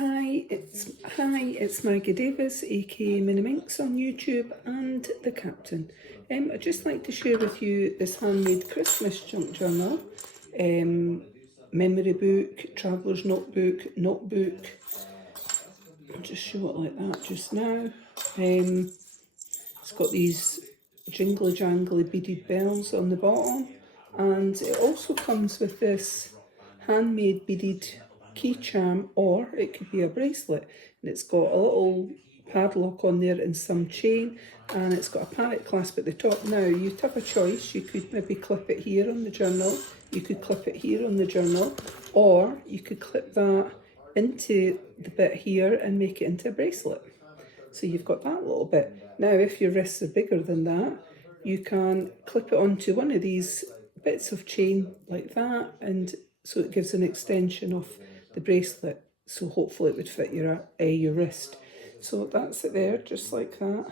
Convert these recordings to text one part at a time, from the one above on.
It's Maggie Davis, aka Minnie Minx on YouTube and the Captain. I'd just like to share with you this handmade Christmas junk journal, memory book, traveller's notebook. I'll just show it like that just now. It's got these jingly jangly beaded bells on the bottom, and it also comes with this handmade beaded KeyCharm, or it could be a bracelet, and it's got a little padlock on there and some chain, and it's got a parrot clasp at the top. Now you'd have a choice. You could maybe clip it here on the journal, you could clip it here on the journal, or you could clip that into the bit here and make it into a bracelet. So you've got that little bit. Now if your wrists are bigger than that, you can clip it onto one of these bits of chain like that, and so it gives an extension of the bracelet, so hopefully it would fit your wrist. So that's it there, just like that.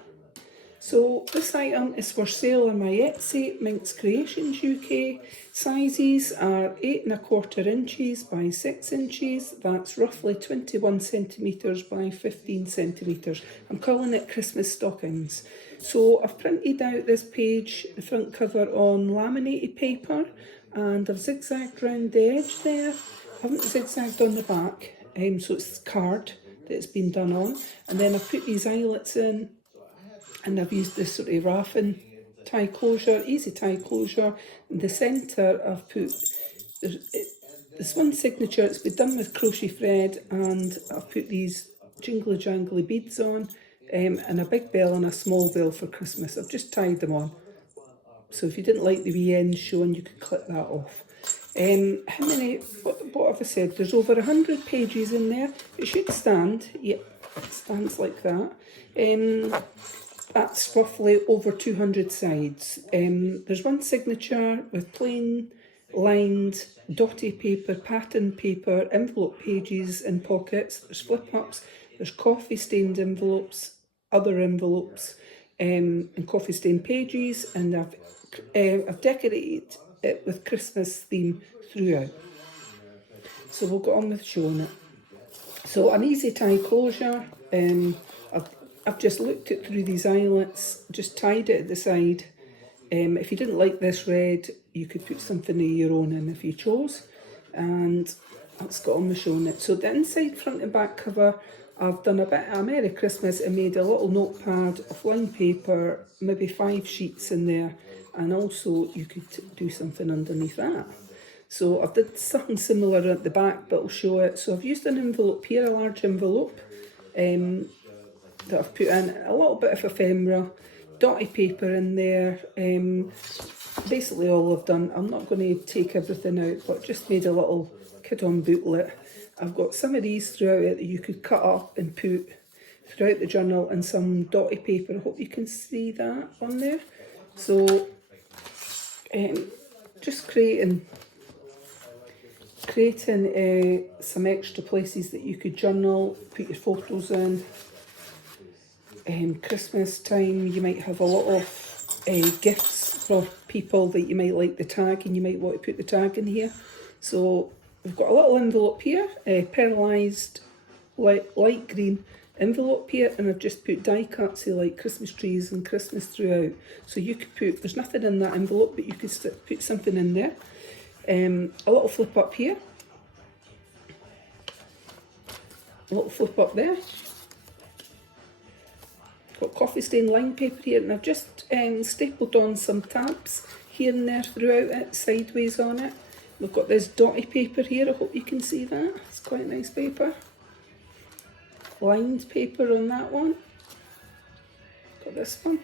So this item is for sale on my Etsy, MinxCreationsUK. Sizes are 8 1/4 inches by 6 inches. That's roughly 21 centimetres by 15 centimetres. I'm calling it Christmas Stockings. So I've printed out this page, the front cover, on laminated paper, and I've zigzagged around the edge there. I haven't zigzagged on the back, so it's card that it's been done on. And then I've put these eyelets in, and I've used this sort of raffin tie closure, easy tie closure. In the centre I've put this one signature. It's been done with crochet thread, and I've put these jingly jangly beads on, and a big bell and a small bell for Christmas. I've just tied them on. So if you didn't like the wee ends showing, you could clip that off. How many, what have I said? There's over 100 pages in there. It should stand, yep, it stands like that. That's roughly over 200 sides. There's one signature with plain lined dotty paper, pattern paper, envelope pages and pockets. There's flip-ups, there's coffee stained envelopes, other envelopes, and coffee stained pages, and I've decorated it with Christmas theme throughout. So we'll get on with showing it. So an easy tie closure. I've just looked it through these eyelets, just tied it at the side. If you didn't like this red, you could put something of your own in if you chose. And that's got on with showing it. So the inside, front and back cover, I've done a bit of a Merry Christmas and made a little notepad of lined paper, maybe 5 sheets in there, and also you could do something underneath that. So I've did something similar at the back, but I'll show it. So I've used an envelope here, a large envelope, that I've put in a little bit of ephemera, dotty paper in there. Basically all I've done, I'm not going to take everything out, but just made a little kid-on booklet. I've got some of these throughout it that you could cut up and put throughout the journal, and some dotty paper. I hope you can see that on there. So just creating some extra places that you could journal, put your photos in. Christmas time, you might have a lot of gifts for people that you might like the tag, and you might want to put the tag in here. So we've got a little envelope here, pearlised light green envelope here, and I've just put die cuts, say, like Christmas trees and Christmas throughout. So you could put, there's nothing in that envelope, but you could put something in there. A little flip up here, a little flip up there. Got coffee stained lined paper here, and I've just stapled on some tabs here and there throughout it, sideways on it. We've got this dotty paper here, I hope you can see that. It's quite nice paper. Lined paper on that one. Got this one.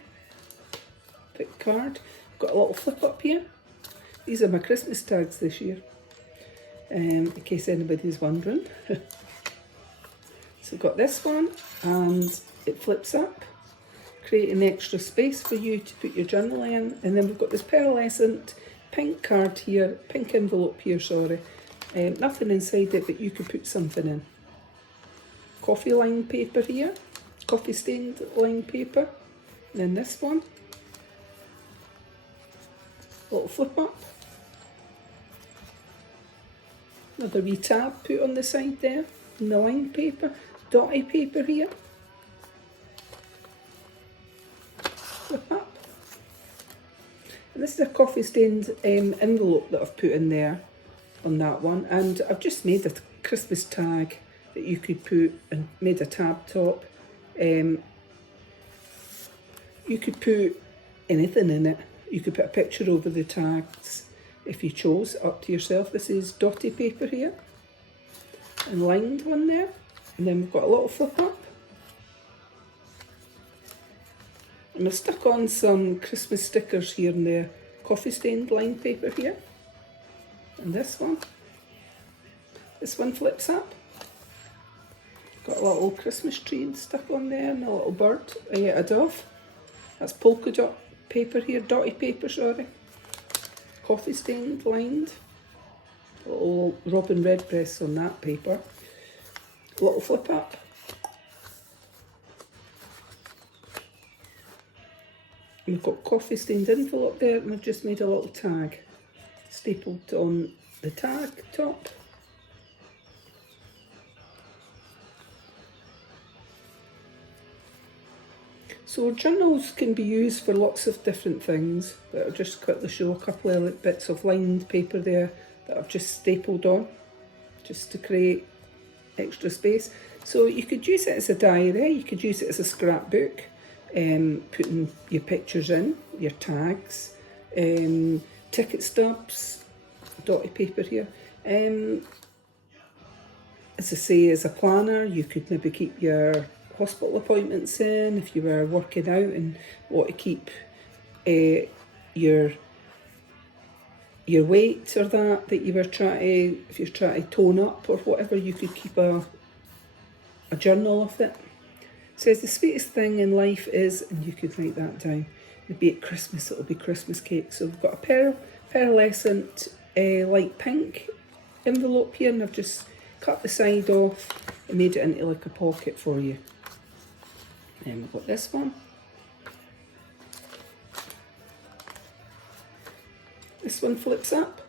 Thick card. Got a little flip up here. These are my Christmas tags this year, in case anybody's wondering. So got this one, and it flips up, creating extra space for you to put your journal in. And then we've got this pearlescent pink card here, pink envelope here, sorry. Nothing inside it, but you could put something in. Coffee lined paper here, coffee stained lined paper. And then this one, little flip up. Another wee tab put on the side there. in the lined paper, dotty paper here. Flip up. And this is a coffee stained envelope that I've put in there on that one, and I've just made a Christmas tag that you could put and made a tab top. You could put anything in it. You could put a picture over the tags if you chose, up to yourself. This is dotty paper here and lined one there, and then we've got a little flip up. And I've stuck on some Christmas stickers here in the coffee stained lined paper here. And this one flips up. Got a little Christmas tree stuck on there and a little bird, a dove. That's polka dot paper here, dotty paper, sorry. Coffee stained, lined. A little robin redbreast on that paper. A little flip up. And we've got coffee stained envelope there, and I've just made a little tag stapled on the tag top. So journals can be used for lots of different things, but I'll just quickly show a couple of bits of lined paper there that I've just stapled on, just to create extra space. So you could use it as a diary, you could use it as a scrapbook, putting your pictures in, your tags, ticket stubs, dotty paper here. As I say, as a planner, you could maybe keep your hospital appointments in if you were working out and want to keep your weight or that you were trying to, if you're trying to tone up or whatever, you could keep a journal of it. It says the sweetest thing in life is, and you could write that down, maybe at Christmas it'll be Christmas cake. So we've got a pearlescent light pink envelope here, and I've just cut the side off and made it into like a pocket for you. Then we've got this one. This one flips up.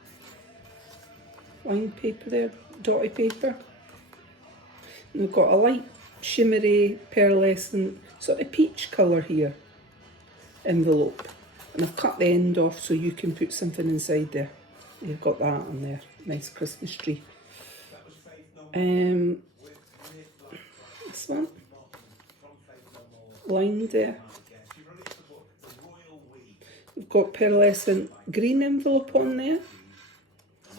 Lined paper there, dotty paper. And we've got a light shimmery pearlescent sort of peach colour here envelope. And I've cut the end off so you can put something inside there. You've got that on there. Nice Christmas tree. This one. Lined there. We've got pearlescent green envelope on there.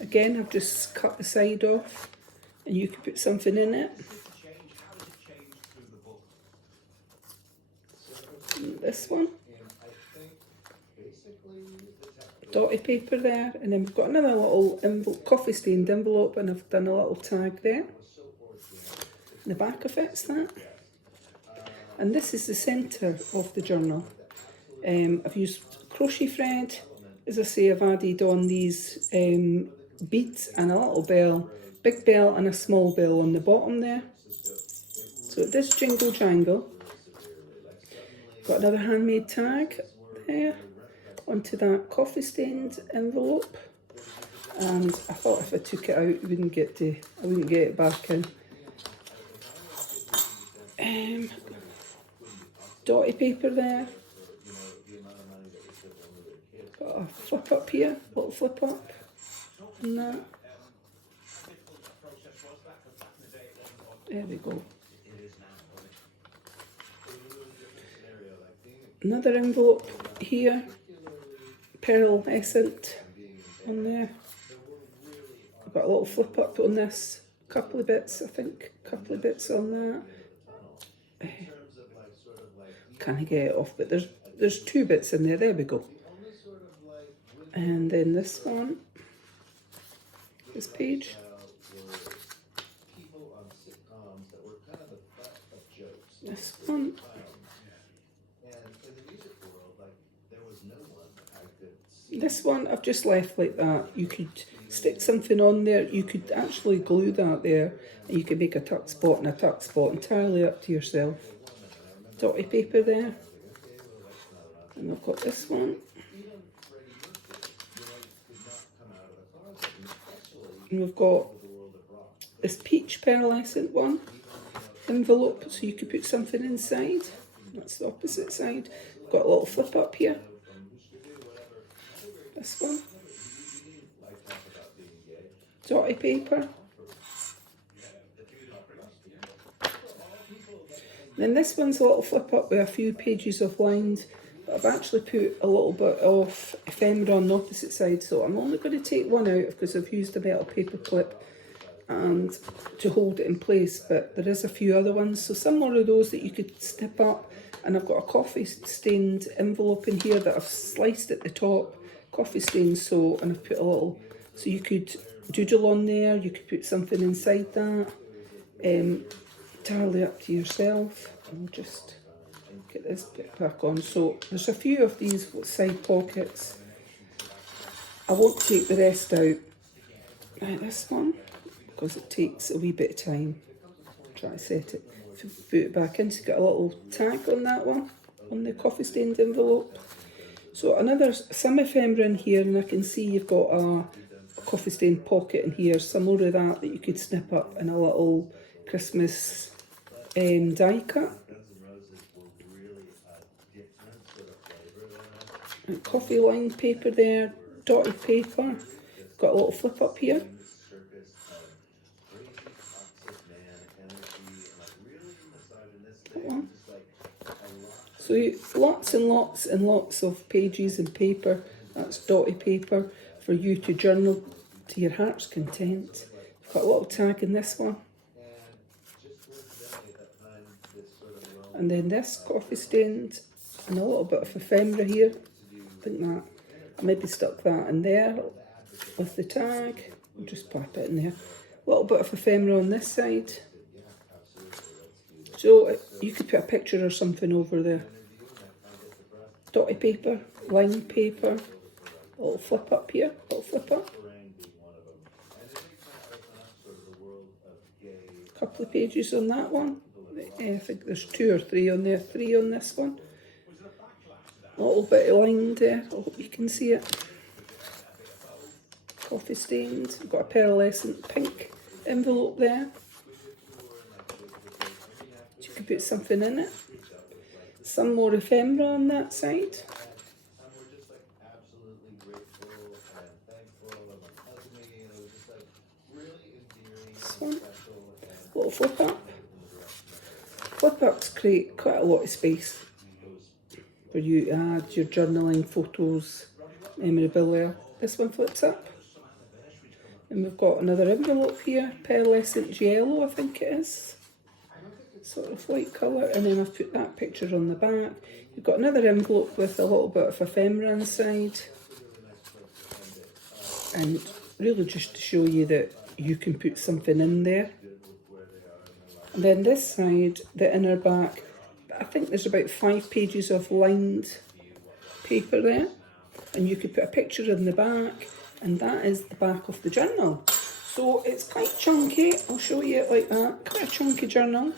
Again, I've just cut the side off and you can put something in it. And this one. Dotty paper there, and then we've got another little coffee stained envelope, and I've done a little tag there. And the back of it's that. And this is the centre of the journal. I've used crochet thread. As I say, I've added on these beads and a little bell, big bell and a small bell on the bottom there. So it does jingle jangle. Got another handmade tag there onto that coffee stained envelope. And I thought if I took it out, I wouldn't get it back in. Dotty paper there. Got a flip up here, little flip up. And that. There we go. Another envelope here. Pearlescent on there. I've got a little flip up on this. A couple of bits, I think. A couple of bits on that. Can't get it off, but there's two bits in there. There we go. And then this one, this page. This one. This one I've just left like that. You could stick something on there. You could actually glue that there, and you could make a tuck spot and a tuck spot, entirely up to yourself. Dotty paper there. And I've got this one. And we've got this peach pearlescent one envelope, so you could put something inside. That's the opposite side. Got a little flip up here. This one. Dotty paper. Then this one's a little flip up with a few pages of lined, but I've actually put a little bit of ephemera on the opposite side, so I'm only going to take one out because I've used a metal paper clip and to hold it in place, but there is a few other ones, so some more of those that you could snip up. And I've got a coffee stained envelope in here that I've sliced at the top, coffee stained, so, and I've put a little, so you could doodle on there, you could put something inside that, entirely up to yourself. I'll just get this bit back on. So there's a few of these side pockets. I won't take the rest out. Right, this one, because it takes a wee bit of time. Try to set it, put it back in. So got a little tag on that one, on the coffee stained envelope. So some ephemera in here, and I can see you've got a coffee stained pocket in here, some more of that you could snip up in a little Christmas die cut. And coffee lined paper there, dotted paper, got a little flip up here. So lots and lots and lots of pages and paper, that's dotty paper for you to journal to your heart's content. Got a little tag in this one. And then this coffee stained and a little bit of ephemera here. I think that, I maybe stuck that in there with the tag. I'll just pop it in there. A little bit of ephemera on this side. So you could put a picture or something over there. Dotty paper, lined paper, a little flip up here, a little flip up. A couple of pages on that one. I think there's 2 or 3 on there, 3 on this one. A little bit of lined there, I hope you can see it. Coffee stained, I've got a pearlescent pink envelope there. You could put something in it. Some more ephemera on that side. This one, little flip up. Flip ups create quite a lot of space for you to add your journaling, photos, memorabilia. This one flips up. And we've got another envelope here, pearlescent yellow I think it is. Sort of white colour, and then I've put that picture on the back. You've got another envelope with a little bit of ephemera inside. And really just to show you that you can put something in there. And then this side, the inner back, I think there's about 5 pages of lined paper there. And you could put a picture in the back, and that is the back of the journal. So it's quite chunky, I'll show you it like that. Quite a chunky journal,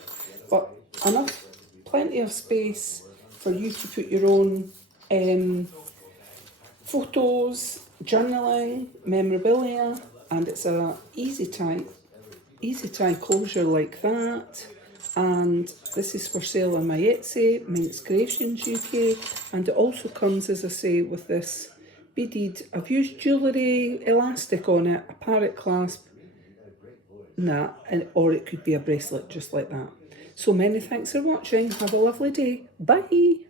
but enough, plenty of space for you to put your own photos, journaling, memorabilia, and it's a easy tie closure like that. And this is for sale on my Etsy, MinxCreationsUK, and it also comes, as I say, with this beaded, I've used jewellery elastic on it, a parrot clasp, and that, or it could be a bracelet just like that. So many thanks for watching, have a lovely day, bye!